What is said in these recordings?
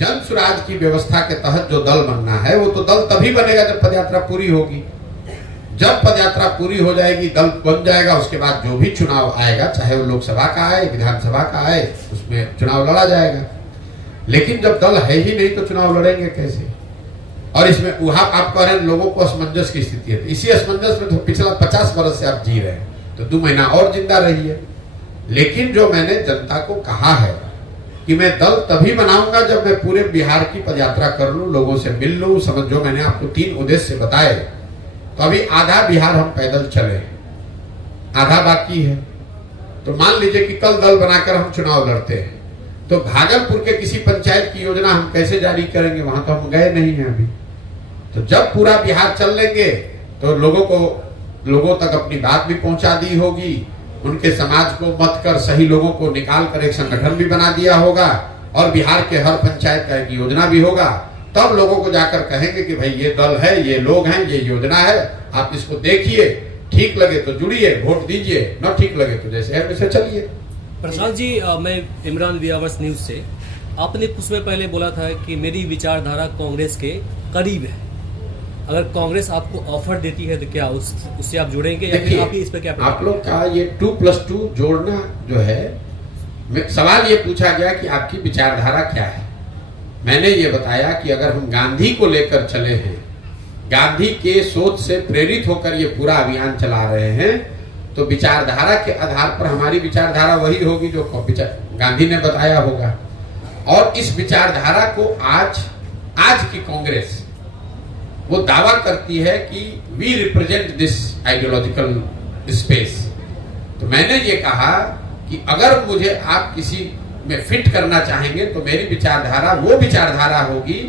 जन सुराज की व्यवस्था के तहत जो दल बनना है वो तो दल तभी बनेगा जब पदयात्रा पूरी होगी। जब पदयात्रा पूरी हो जाएगी, दल बन जाएगा, उसके बाद जो भी चुनाव आएगा, चाहे वो लोकसभा का आए, विधानसभा का आए, उसमें चुनाव लड़ा जाएगा। लेकिन जब दल है ही नहीं तो चुनाव लड़ेंगे कैसे? और इसमें वहां आप कह रहे हैं लोगों को असमंजस की स्थिति है। इसी असमंजस में तो पिछला 50 वर्ष से आप जी रहे हैं, तो 2 महीना और जिंदा रहिए। लेकिन जो मैंने जनता को कहा है कि मैं दल तभी बनाऊंगा जब मैं पूरे बिहार की पदयात्रा कर लूं, लोगों से मिल लूं, समझो मैंने आपको 3 उद्देश्य बताए। तो अभी आधा बिहार हम पैदल चले, आधा बाकी है। तो मान लीजिए कि कल दल बनाकर हम चुनाव लड़ते हैं, तो भागलपुर के किसी पंचायत की योजना हम कैसे जारी करेंगे? वहां तो हम गए नहीं हैं अभी। तो जब पूरा बिहार चल लेंगे तो लोगों तक अपनी बात भी पहुंचा दी होगी, उनके समाज को मत कर सही लोगों को निकाल कर एक संगठन भी बना दिया होगा, और बिहार के हर पंचायत का एक योजना भी होगा। तब लोगों को जाकर कहेंगे कि भाई ये दल है, ये लोग हैं, ये योजना है, आप इसको देखिए, ठीक लगे तो जुड़िए, वोट दीजिए, न ठीक लगे तो जैसे है वैसे चलिए। प्रशांत जी, मैं इमरान व्यावर्स न्यूज से। आपने कुछ समय पहले बोला था कि मेरी विचारधारा कांग्रेस के करीब है। अगर कांग्रेस आपको ऑफर देती है तो क्या उससे आप जुड़ेंगे, या फिर आप इस पे क्या? आप लोग का ये 2+2 जोड़ना जो है, सवाल ये पूछा गया कि आपकी विचारधारा क्या है। मैंने ये बताया कि अगर हम गांधी को लेकर चले हैं, गांधी के सोच से प्रेरित होकर ये पूरा अभियान चला रहे हैं, तो विचारधारा के आधार पर हमारी विचारधारा वही होगी जो गांधी ने बताया होगा। और इस विचारधारा को आज की कांग्रेस वो दावा करती है कि we represent this ideological space. तो मैंने ये कहा कि अगर मुझे आप किसी में फिट करना चाहेंगे तो मेरी विचारधारा वो विचारधारा होगी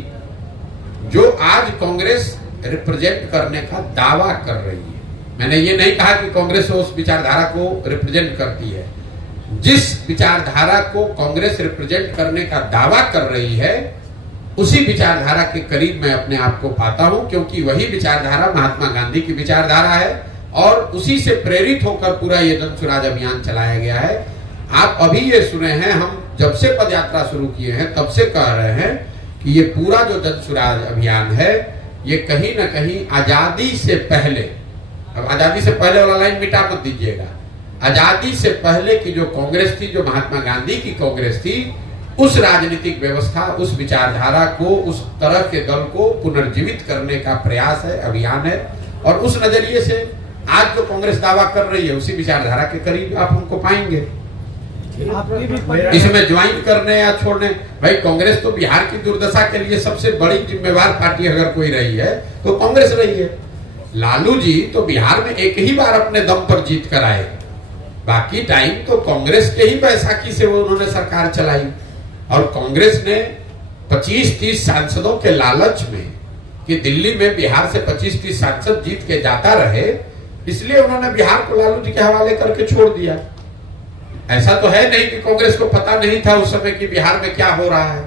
जो आज कांग्रेस रिप्रेजेंट करने का दावा कर रही है। मैंने ये नहीं कहा कि कांग्रेस उस विचारधारा को रिप्रेजेंट करती है। जिस विचारधारा को कांग्रेस रिप्रेजेंट करने का दावा कर रही है, उसी विचारधारा के करीब मैं अपने आप को पाता हूं, क्योंकि वही विचारधारा महात्मा गांधी की विचारधारा है और उसी से प्रेरित होकर पूरा ये जन सुराज अभियान चलाया गया है। आप अभी ये सुने हैं, हम जब से पदयात्रा शुरू किए हैं तब से कह रहे हैं कि ये पूरा जो जन सुराज अभियान है, ये कहीं ना कहीं आजादी से पहले, अब आजादी से पहले वाला लाइन मिटा मत दीजिएगा, आजादी से पहले की जो कांग्रेस थी, जो महात्मा गांधी की कांग्रेस थी, उस राजनीतिक व्यवस्था, उस विचारधारा को, उस तरह के दल को पुनर्जीवित करने का प्रयास है, अभियान है। और उस नजरिए से आज जो कांग्रेस दावा कर रही है, उसी विचारधारा के करीब आप हमको पाएंगे। इसमें ज्वाइन करने या छोड़ने, भाई कांग्रेस तो बिहार की दुर्दशा के लिए सबसे बड़ी जिम्मेवार पार्टी अगर कोई रही है तो कांग्रेस रही है। लालू जी तो बिहार में एक ही बार अपने दम पर जीत कर आए, बाकी टाइम तो कांग्रेस के ही बैसाखी से वो उन्होंने सरकार चलाई। और कांग्रेस ने 25-30 सांसदों के लालच में कि दिल्ली में बिहार से 25-30 सांसद जीत के जाता रहे, इसलिए उन्होंने बिहार को लालू जी के हवाले करके छोड़ दिया। ऐसा तो है नहीं कि कांग्रेस को पता नहीं था उस समय कि बिहार में क्या हो रहा है,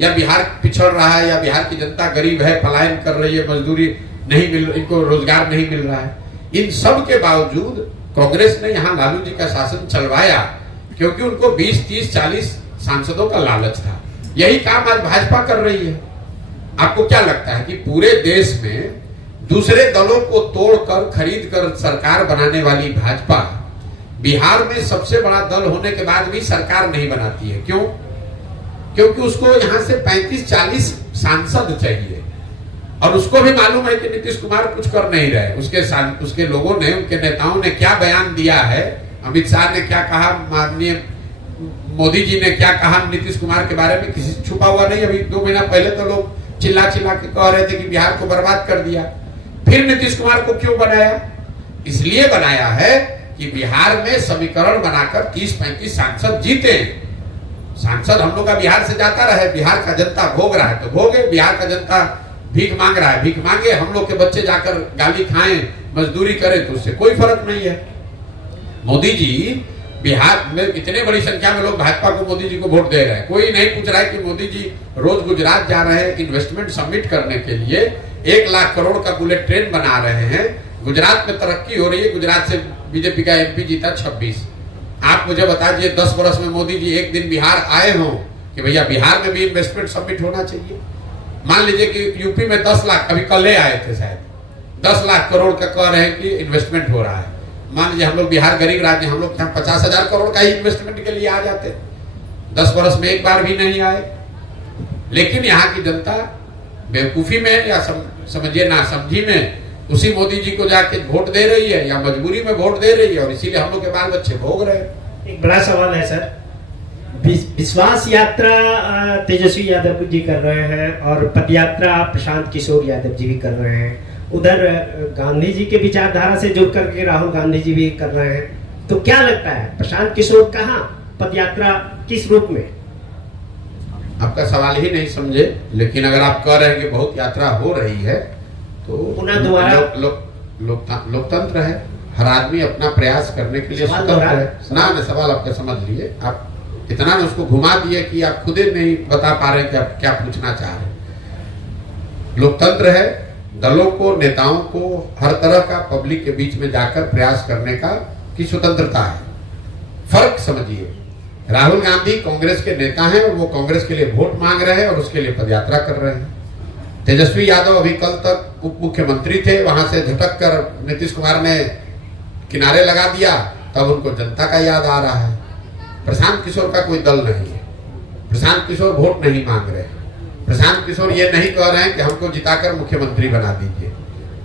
या बिहार पिछड़ रहा है, या बिहार की जनता गरीब है, पलायन कर रही है, मजदूरी नहीं मिल, इनको रोजगार नहीं मिल रहा है। इन सब के बावजूद कांग्रेस ने यहाँ लालू जी का शासन चलवाया, क्योंकि उनको 20-30-40 सांसदों का लालच था। यही काम आज भाजपा कर रही है। आपको क्या लगता है कि पूरे देश में दूसरे दलों को तोड़कर खरीद कर सरकार बनाने वाली भाजपा बिहार में सबसे बड़ा दल होने के बाद भी सरकार नहीं बनाती है? क्यों? क्योंकि उसको यहाँ से 35-40 सांसद चाहिए, और उसको भी मालूम है कि नीतीश कुमार कुछ कर नहीं रहे। उसके लोगों ने, उनके नेताओं ने क्या बयान दिया है, अमित शाह ने क्या कहा, माननीय मोदी जी ने क्या कहा नीतीश कुमार के बारे में, किसी से छुपा हुआ नहीं। अभी 2 महीना पहले तो लोग चिल्ला के कह रहे थे कि बिहार को बर्बाद कर दिया। फिर नीतीश कुमार को क्यों बनाया? इसलिए बनाया है कि बिहार में समीकरण बनाकर 30-35 सांसद जीते। सांसद हम लोग का बिहार से जाता रहे, बिहार का जनता भोग रहा है तो भोगे, बिहार का जनता भीख मांग रहा है, भीख मांगे, हम लोग के बच्चे जाकर गाली खाएं, मजदूरी करें, तो उससे कोई फर्क नहीं है। मोदी जी, बिहार में इतने बड़ी संख्या में लोग भाजपा को, मोदी जी को वोट दे रहे हैं। कोई नहीं पूछ रहा है कि मोदी जी रोज गुजरात जा रहे हैं इन्वेस्टमेंट सबमिट करने के लिए, 1 लाख करोड़ का बुलेट ट्रेन बना रहे हैं, गुजरात में तरक्की हो रही है, गुजरात से बीजेपी का एमपी जीता 26। आप मुझे बता दीजिए 10 वर्ष में मोदी जी एक दिन बिहार आए हों कि भैया बिहार में भी इन्वेस्टमेंट सबमिट होना चाहिए। मान लीजिए कि यूपी में 10 लाख, अभी कल आए थे शायद, 10 लाख करोड़ का कह रहे हैं कि इन्वेस्टमेंट हो रहा है। मान लीजिए हम लोग बिहार गरीब राज्य, हम लोग 50,000 करोड़ का ही इन्वेस्टमेंट के लिए आ जाते, 10 वर्ष में एक बार भी नहीं आए। लेकिन यहाँ की जनता बेवकूफी में या समझिए ना समझी में उसी मोदी जी को जाके वोट दे रही है या मजबूरी में वोट दे रही है, और इसीलिए हम लोग के बाल बच्चे भोग रहे हैं। एक बड़ा सवाल है सर, विश्वास यात्रा तेजस्वी यादव जी कर रहे हैं और पद यात्रा प्रशांत किशोर यादव जी भी कर रहे हैं। उधर गांधी जी के विचारधारा से जुड़ करके राहुल गांधी जी भी कर रहे हैं। तो क्या लगता है प्रशांत किशोर कहाँ, पद यात्रा किस रूप में? आपका सवाल ही नहीं समझे, लेकिन अगर आप कह रहे हैं कि बहुत यात्रा हो रही है तो पुनः दोबारा लोकतंत्र है, हर आदमी अपना प्रयास करने के लिए स्वतंत्र है। ना सवाल आपका समझ लिए, आप इतना ना उसको घुमा दिए कि आप खुद ही नहीं बता पा रहे कि आप क्या पूछना चाह रहे हैं। लोकतंत्र है, दलों को, नेताओं को हर तरह का पब्लिक के बीच में जाकर प्रयास करने का की स्वतंत्रता है। फर्क समझिए, राहुल गांधी कांग्रेस के नेता हैं और वो कांग्रेस के लिए वोट मांग रहे हैं और उसके लिए पदयात्रा कर रहे हैं। तेजस्वी यादव अभी कल तक उप मुख्यमंत्री थे, वहां से झटक कर नीतीश कुमार ने किनारे लगा दिया, तब उनको जनता का याद आ रहा है। प्रशांत किशोर का कोई दल नहीं है, प्रशांत किशोर वोट नहीं मांग रहे हैं। प्रशांत किशोर ये नहीं कह रहे हैं कि हमको जिताकर मुख्यमंत्री बना दीजिए।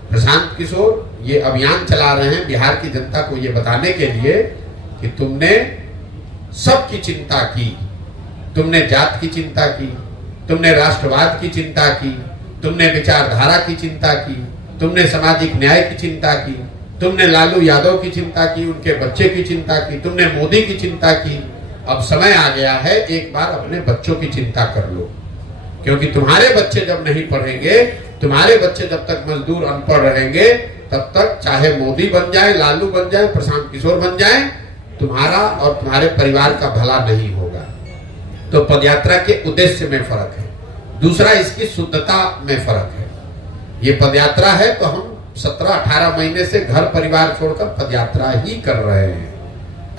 प्रशांत किशोर ये अभियान चला रहे हैं बिहार की जनता को ये बताने के लिए कि तुमने सबकी चिंता की, तुमने जात की चिंता की, तुमने राष्ट्रवाद की चिंता की, तुमने विचारधारा की चिंता की, तुमने सामाजिक न्याय की चिंता की, तुमने लालू यादव की चिंता की, उनके बच्चे की चिंता की, तुमने मोदी की चिंता की। अब समय आ गया है, एक बार अपने बच्चों की चिंता कर लो, क्योंकि तुम्हारे बच्चे जब नहीं पढ़ेंगे, तुम्हारे बच्चे जब तक मजदूर अनपढ़ रहेंगे, तब तक चाहे मोदी बन जाए, लालू बन जाए, प्रशांत किशोर बन जाए, तुम्हारा और तुम्हारे परिवार का भला नहीं होगा। तो पदयात्रा के उद्देश्य में फर्क है। दूसरा, इसकी शुद्धता में फर्क है। ये पदयात्रा है तो हम 17-18 महीने से घर परिवार छोड़कर पदयात्रा ही कर रहे हैं।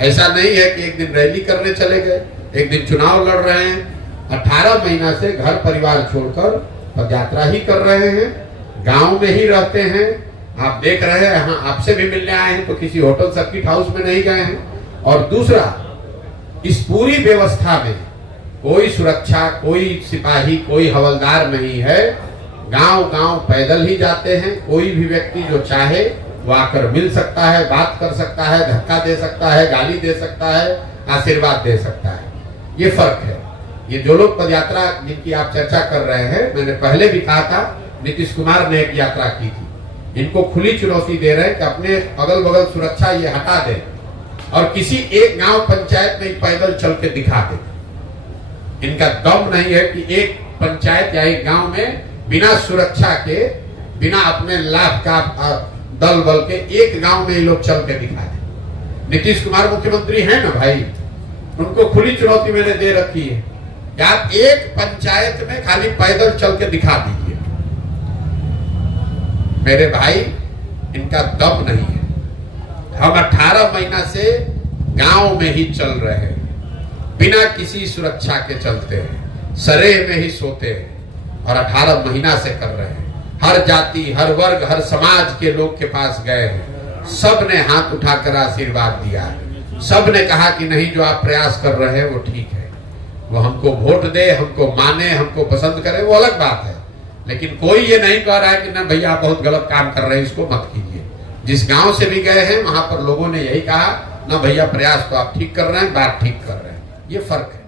ऐसा नहीं है कि एक दिन रैली करने चले गए, एक दिन चुनाव लड़ रहे हैं। 18 महीना से घर परिवार छोड़कर पदयात्रा ही कर रहे हैं, गांव में ही रहते हैं। आप देख रहे हैं, हाँ आपसे भी मिलने आए हैं तो किसी होटल सर्किट हाउस में नहीं गए हैं। और दूसरा, इस पूरी व्यवस्था में कोई सुरक्षा, कोई सिपाही, कोई हवलदार नहीं है। गांव गांव पैदल ही जाते हैं। कोई भी व्यक्ति जो चाहे वो आकर मिल सकता है, बात कर सकता है, धक्का दे सकता है, गाली दे सकता है, आशीर्वाद दे सकता है। ये फर्क है। ये जो लोग पदयात्रा जिनकी आप चर्चा कर रहे हैं, मैंने पहले भी कहा था, नीतीश कुमार ने एक यात्रा की थी। इनको खुली चुनौती दे रहे हैं कि अपने अगल बगल सुरक्षा ये हटा दें और किसी एक गांव पंचायत में पैदल चल के दिखा दे। इनका दम नहीं है कि एक पंचायत या एक गांव में बिना सुरक्षा के, बिना अपने लाभ का दल बल के एक गांव में ये लोग चल के दिखा दे। नीतीश कुमार मुख्यमंत्री है ना भाई, उनको खुली चुनौती मैंने दे रखी है कि आप एक पंचायत में खाली पैदल चल के दिखा दीजिए। मेरे भाई, इनका दम नहीं है। हम 18 महीना से गांव में ही चल रहे हैं, बिना किसी सुरक्षा के चलते हैं, सरे में ही सोते हैं और 18 महीना से कर रहे हैं। हर जाति, हर वर्ग, हर समाज के लोग के पास गए हैं, सब ने हाथ उठाकर आशीर्वाद दिया है। सब ने कहा कि नहीं, जो आप प्रयास कर रहे हैं वो ठीक है। वो हमको वोट दे, हमको माने, हमको पसंद करे, वो अलग बात है। लेकिन कोई ये नहीं कह रहा है कि ना भैया आप बहुत गलत काम कर रहे हैं, इसको मत कीजिए। जिस गांव से भी गए हैं वहां पर लोगों ने यही कहा, ना भैया प्रयास तो आप ठीक कर रहे हैं, बात ठीक कर रहे हैं। ये फर्क है।